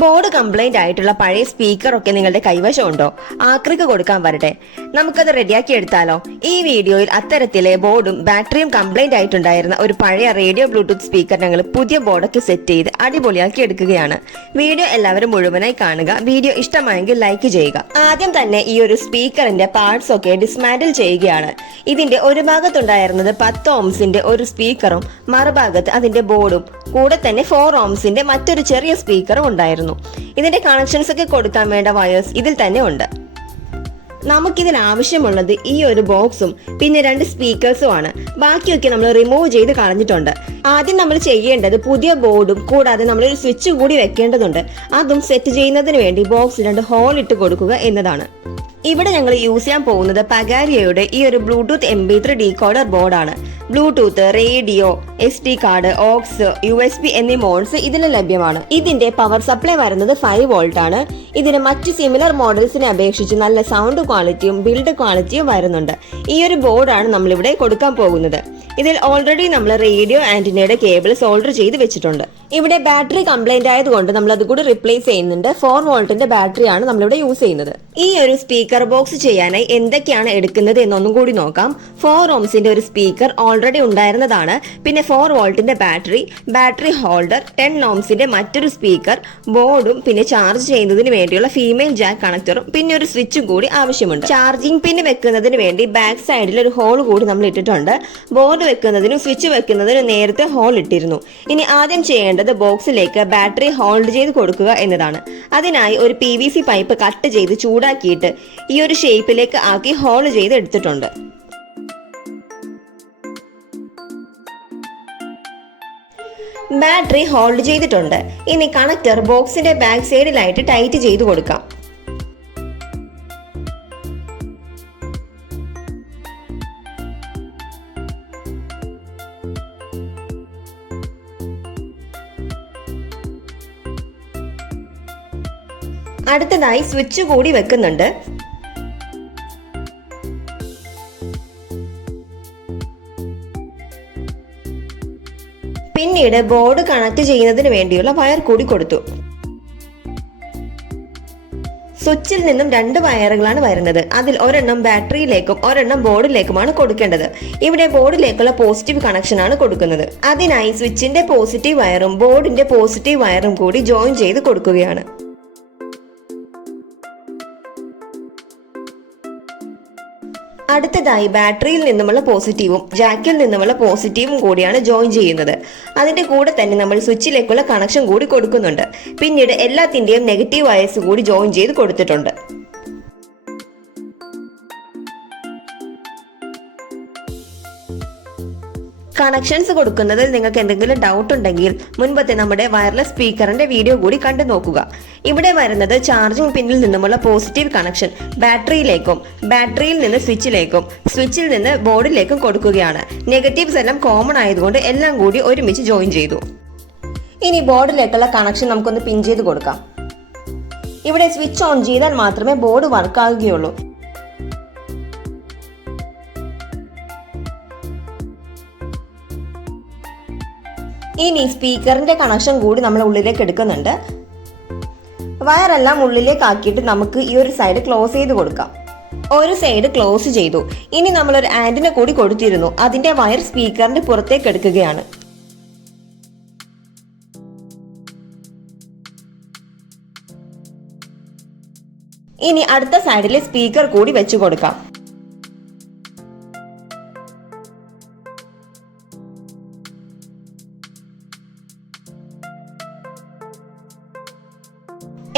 Board complaint ആയിട്ടുള്ള പഴയ സ്പീക്കറൊക്കെ നിങ്ങളുടെ കൈവശമുണ്ടോ? ആക്രിക്ക് കൊടുക്കാൻ വരട്ടെ, നമുക്കത് റെഡിയാക്കി എടുത്താലോ? ഈ വീഡിയോയിൽ അത്തരത്തിലെ ബോർഡും ബാറ്ററിയും കംപ്ലൈന്റ് ആയിട്ടുണ്ടായിരുന്ന ഒരു പഴയ റേഡിയോ ബ്ലൂടൂത്ത് സ്പീക്കർ ഞങ്ങൾ പുതിയ ബോർഡൊക്കെ സെറ്റ് ചെയ്ത് അടിപൊളിയാക്കി എടുക്കുകയാണ്. വീഡിയോ എല്ലാവരും മുഴുവനായി കാണുക. വീഡിയോ ഇഷ്ടമായെങ്കിൽ ലൈക്ക് ചെയ്യുക. ആദ്യം തന്നെ ഈ ഒരു സ്പീക്കറിന്റെ പാർട്സ് ഒക്കെ ഡിസ്മാൻഡിൽ ചെയ്യുകയാണ്. ഇതിന്റെ ഒരു ഭാഗത്തുണ്ടായിരുന്നത് 10 ഓംസിന്റെ ഒരു സ്പീക്കറും മറുഭാഗത്ത് അതിന്റെ ബോർഡും കൂടെ തന്നെ 4 ഓംസിന്റെ മറ്റൊരു ചെറിയ സ്പീക്കറും ഉണ്ടായിരുന്നു. ഇതിന്റെ കണക്ഷൻസ് ഒക്കെ കൊടുക്കാൻ വേണ്ട വയേഴ്സ് ഇതിൽ തന്നെ ഉണ്ട്. നമുക്കിതിൽ ആവശ്യമുള്ളത് ഈ ഒരു ബോക്സും പിന്നെ 2 സ്പീക്കേഴ്സും ആണ്. ബാക്കിയൊക്കെ നമ്മൾ റിമൂവ് ചെയ്ത് കളഞ്ഞിട്ടുണ്ട്. ആദ്യം നമ്മൾ ചെയ്യേണ്ടത് പുതിയ ബോർഡും കൂടാതെ നമ്മളൊരു സ്വിച്ച് കൂടി വെക്കേണ്ടതുണ്ട്. അതും സെറ്റ് ചെയ്യുന്നതിന് വേണ്ടി ബോക്സിൽ 2 ഹോൾ ഇട്ട് കൊടുക്കുക എന്നതാണ്. ഇവിടെ ഞങ്ങൾ യൂസ് ചെയ്യാൻ പോകുന്നത് പഗാരിയയുടെ ഈ ഒരു ബ്ലൂടൂത്ത് MP3 ഡീകോഡർ ബോർഡാണ്. Bluetooth, radio, SD card, aux, USB എന്നീ മോഡ്സ് ഇതിൽ ലഭ്യമാണ്. ഇതിന്റെ പവർ സപ്ലൈ വരുന്നത് 5 വോൾട്ട് ആണ്. ഇതിന് മറ്റ് സിമിലർ മോഡൽസിനെ അപേക്ഷിച്ച് നല്ല സൗണ്ട് ക്വാളിറ്റിയും ബിൽഡ് ക്വാളിറ്റിയും വരുന്നുണ്ട്. ഈ ഒരു ബോർഡാണ് നമ്മളിവിടെ കൊടുക്കാൻ പോകുന്നത്. ഇതിൽ ഓൾറെഡി നമ്മൾ റേഡിയോ ആന്റിനയുടെ കേബിൾ സോൾഡർ ചെയ്ത് വെച്ചിട്ടുണ്ട്. ഇവിടെ ബാറ്ററി കംപ്ലൈന്റ് ആയതുകൊണ്ട് നമ്മൾ അത് കൂടി റിപ്ലേസ് ചെയ്യുന്നുണ്ട്. 4 വോൾട്ടിന്റെ ബാറ്ററിയാണ് നമ്മളിവിടെ യൂസ് ചെയ്യുന്നത്. ഈ ഒരു സ്പീക്കർ ബോക്സ് ചെയ്യാനായി എന്തൊക്കെയാണ് എടുക്കുന്നത് എന്നൊന്നും കൂടി നോക്കാം. 4 ഓംസിന്റെ ഒരു സ്പീക്കർ ഓൾറെഡി ഉണ്ടായിരുന്നതാണ്. പിന്നെ 4 വോൾട്ടിന്റെ ബാറ്ററി ഹോൾഡർ, 10 ഓംസിന്റെ മറ്റൊരു സ്പീക്കർ, ബോർഡും പിന്നെ ചാർജ് ചെയ്യുന്നതിന് വേണ്ടിയുള്ള ഫീമെയിൽ ജാക്ക് കണക്ടറും പിന്നെ ഒരു സ്വിച്ചും കൂടി ആവശ്യമുണ്ട്. ചാർജിംഗ് പിൻ വെക്കുന്നതിന് വേണ്ടി ബാക്ക് സൈഡിൽ ഒരു ഹോൾ കൂടി നമ്മൾ ഇട്ടിട്ടുണ്ട്. ബോർഡ് വെക്കുന്നതിനും സ്വിച്ച് വെക്കുന്നതിനും നേരത്തെ ഹോൾ ഇട്ടിരുന്നു. ഇനി ആദ്യം ചെയ്യേണ്ടത് ബോക്സിലേക്ക് ബാറ്ററി ഹോൾഡ് ചെയ്ത് കൊടുക്കുക എന്നതാണ്. അതിനായി ഒരു PVC പൈപ്പ് കട്ട് ചെയ്ത് ചൂടാക്കിയിട്ട് ഈ ഒരു ഷേപ്പിലേക്ക് ആക്കി ഹോൾ ചെയ്ത് എടുത്തിട്ടുണ്ട്. ബാറ്ററി ഹോൾഡ് ചെയ്തിട്ടുണ്ട്. ഇനി കണക്ടർ ബോക്സിന്റെ ബാക്ക് സൈഡിലായിട്ട് ടൈറ്റ് ചെയ്ത് കൊടുക്കാം. അടുത്തതായി സ്വിച്ച് കൂടി വെക്കുന്നുണ്ട്. പിന്നീട് ബോർഡ് കണക്ട് ചെയ്യുന്നതിന് വേണ്ടിയുള്ള വയർ കൂടി കൊടുത്തു. സ്വിച്ചിൽ നിന്നും 2 വയറുകളാണ് വരുന്നത്. അതിൽ ഒരെണ്ണം ബാറ്ററിയിലേക്കും ഒരെണ്ണം ബോർഡിലേക്കുമാണ് കൊടുക്കേണ്ടത്. ഇവിടെ ബോർഡിലേക്കുള്ള പോസിറ്റീവ് കണക്ഷൻ ആണ് കൊടുക്കുന്നത്. അതിനായി സ്വിച്ചിന്റെ പോസിറ്റീവ് വയറും ബോർഡിന്റെ പോസിറ്റീവ് വയറും കൂടി ജോയിൻ ചെയ്ത് കൊടുക്കുകയാണ്. അടുത്തതായി ബാറ്ററിയിൽ നിന്നുമുള്ള പോസിറ്റീവും ജാക്കിൽ നിന്നുമുള്ള പോസിറ്റീവും കൂടിയാണ് ജോയിൻ ചെയ്യുന്നത്. അതിന്റെ കൂടെ തന്നെ നമ്മൾ സ്വിച്ചിലേക്കുള്ള കണക്ഷൻ കൂടി കൊടുക്കുന്നുണ്ട്. പിന്നീട് എല്ലാത്തിന്റെയും നെഗറ്റീവ് വയേഴ്സ് കൂടി ജോയിൻ ചെയ്ത് കൊടുത്തിട്ടുണ്ട്. കണക്ഷൻസ് കൊടുക്കുന്നതിൽ നിങ്ങൾക്ക് എന്തെങ്കിലും ഡൗട്ട് ഉണ്ടെങ്കിൽ മുൻപത്തെ നമ്മുടെ വയർലെസ് സ്പീക്കറിന്റെ വീഡിയോ കൂടി കണ്ടു നോക്കുക. ഇവിടെ വരുന്നത് ചാർജിംഗ് പിന്നിൽ നിന്നുമുള്ള പോസിറ്റീവ് കണക്ഷൻ ബാറ്ററിയിലേക്കും ബാറ്ററിയിൽ നിന്ന് സ്വിച്ചിലേക്കും സ്വിച്ചിൽ നിന്ന് ബോർഡിലേക്കും കൊടുക്കുകയാണ്. നെഗറ്റീവ്സ് എല്ലാം കോമൺ ആയതുകൊണ്ട് എല്ലാം കൂടി ഒരുമിച്ച് ജോയിൻ ചെയ്തു. ഇനി ബോർഡിലേക്കുള്ള കണക്ഷൻ നമുക്കൊന്ന് പിൻ ചെയ്ത് കൊടുക്കാം. ഇവിടെ സ്വിച്ച് ഓൺ ചെയ്താൽ മാത്രമേ ബോർഡ് വർക്ക് ആകുകയുള്ളൂ. ഇനി സ്പീക്കറിന്റെ കണക്ഷൻ കൂടി നമ്മൾ ഉള്ളിലേക്ക് എടുക്കുന്നുണ്ട്. വയറെല്ലാം ഉള്ളിലേക്ക് ആക്കിയിട്ട് നമുക്ക് ഈ ഒരു സൈഡ് ക്ലോസ് ചെയ്ത് കൊടുക്കാം. ഒരു സൈഡ് ക്ലോസ് ചെയ്തു. ഇനി നമ്മൾ ഒരു ആന്റിന കൂടി കൊടുത്തിരുന്നു. അതിന്റെ വയർ സ്പീക്കറിന്റെ പുറത്തേക്ക് എടുക്കുകയാണ്. ഇനി അടുത്ത സൈഡിലെ സ്പീക്കർ കൂടി വെച്ചു കൊടുക്കാം.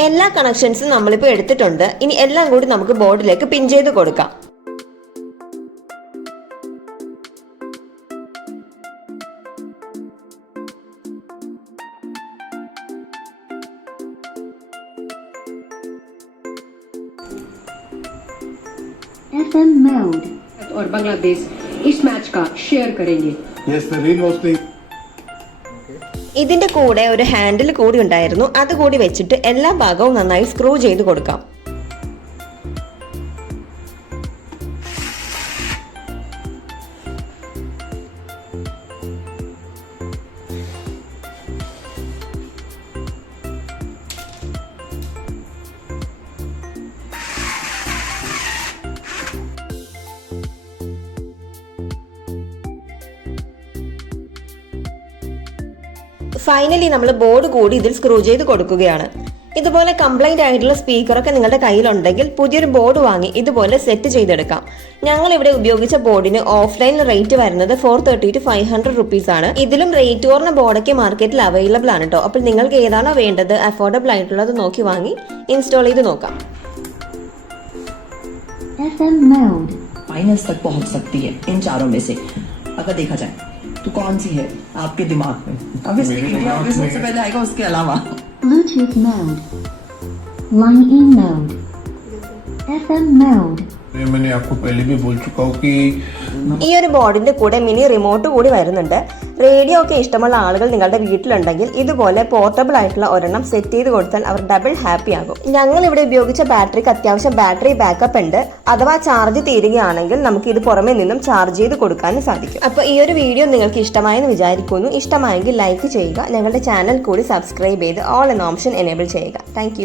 എല്ലാ കണക്ഷൻസും നമ്മളിപ്പോൾ എടുത്തിട്ടുണ്ട്. ഇനി എല്ലാം കൂടി നമുക്ക് ബോർഡിലേക്ക് പിൻ ചെയ്ത് കൊടുക്കാം. FM mode और बांग्लादेश इस मैच का शेयर करेंगे. Yes, the rain was playing. ഇതിന്റെ കൂടെ ഒരു ഹാൻഡിൽ കൂടി ഉണ്ടായിരുന്നു. അതുകൂടി വെച്ചിട്ട് എല്ലാ ഭാഗവും നന്നായി സ്ക്രൂ ചെയ്ത് കൊടുക്കാം. ഫൈനലി നമ്മൾ ബോർഡ് കൂടി ഇതിൽ സ്ക്രൂ ചെയ്ത് കൊടുക്കുകയാണ്. ഇതുപോലെ കംപ്ലൈന്റ് ആയിട്ടുള്ള സ്പീക്കറൊക്കെ നിങ്ങളുടെ കയ്യിലുണ്ടെങ്കിൽ പുതിയൊരു ബോർഡ് വാങ്ങി ഇതുപോലെ സെറ്റ് ചെയ്തെടുക്കാം. ഞങ്ങൾ ഇവിടെ ഉപയോഗിച്ച ബോർഡിന് ഓഫ്ലൈൻ റേറ്റ് വരുന്നത് 430 to 500 റുപ്പീസ് ആണ്. ഇതിലും റേറ്റ് കുറഞ്ഞ ബോർഡൊക്കെ മാർക്കറ്റിൽ അവൈലബിൾ ആണ് കേട്ടോ. അപ്പോൾ നിങ്ങൾക്ക് ഏതാണോ വേണ്ടത് അഫോർഡബിൾ ആയിട്ടുള്ളത് നോക്കി വാങ്ങി ഇൻസ്റ്റാൾ ചെയ്ത് നോക്കാം. FM mode. माइनस तक पहुंच सकती है इन चारों में से अगर देखा जाए तो कौन सी है आपके दिमाग में? अभी सबसे पहले आएगा उसके अलावा Bluetooth mode. Line in mode. FM mode. मैंने आपको पहले भी बोल चुका हूँ कि ഈ ഒരു ബോർഡിന്റെ കൂടെ മിനി റിമോട്ട് കൂടി വരുന്നുണ്ട്. റേഡിയോ ഒക്കെ ഇഷ്ടമുള്ള ആളുകൾ നിങ്ങളുടെ വീട്ടിലുണ്ടെങ്കിൽ ഇതുപോലെ പോർട്ടബിൾ ആയിട്ടുള്ള ഒരെണ്ണം സെറ്റ് ചെയ്ത് കൊടുത്താൽ അവർ ഡബിൾ ഹാപ്പി ആകും. ഞങ്ങൾ ഇവിടെ ഉപയോഗിച്ച ബാറ്ററിക്ക് അത്യാവശ്യം ബാറ്ററി ബാക്കപ്പ് ഉണ്ട്. അഥവാ ചാർജ് തീരുകയാണെങ്കിൽ നമുക്ക് ഇത് പുറമെ നിന്നും ചാർജ് ചെയ്ത് കൊടുക്കാനും സാധിക്കും. അപ്പോൾ ഈ ഒരു വീഡിയോ നിങ്ങൾക്ക് ഇഷ്ടമായെന്ന് വിചാരിക്കുന്നു. ഇഷ്ടമായെങ്കിൽ ലൈക്ക് ചെയ്യുക. ഞങ്ങളുടെ ചാനൽ കൂടി സബ്സ്ക്രൈബ് ചെയ്ത് ഓൾ എന്ന ഓപ്ഷൻ എനേബിൾ ചെയ്യുക. താങ്ക്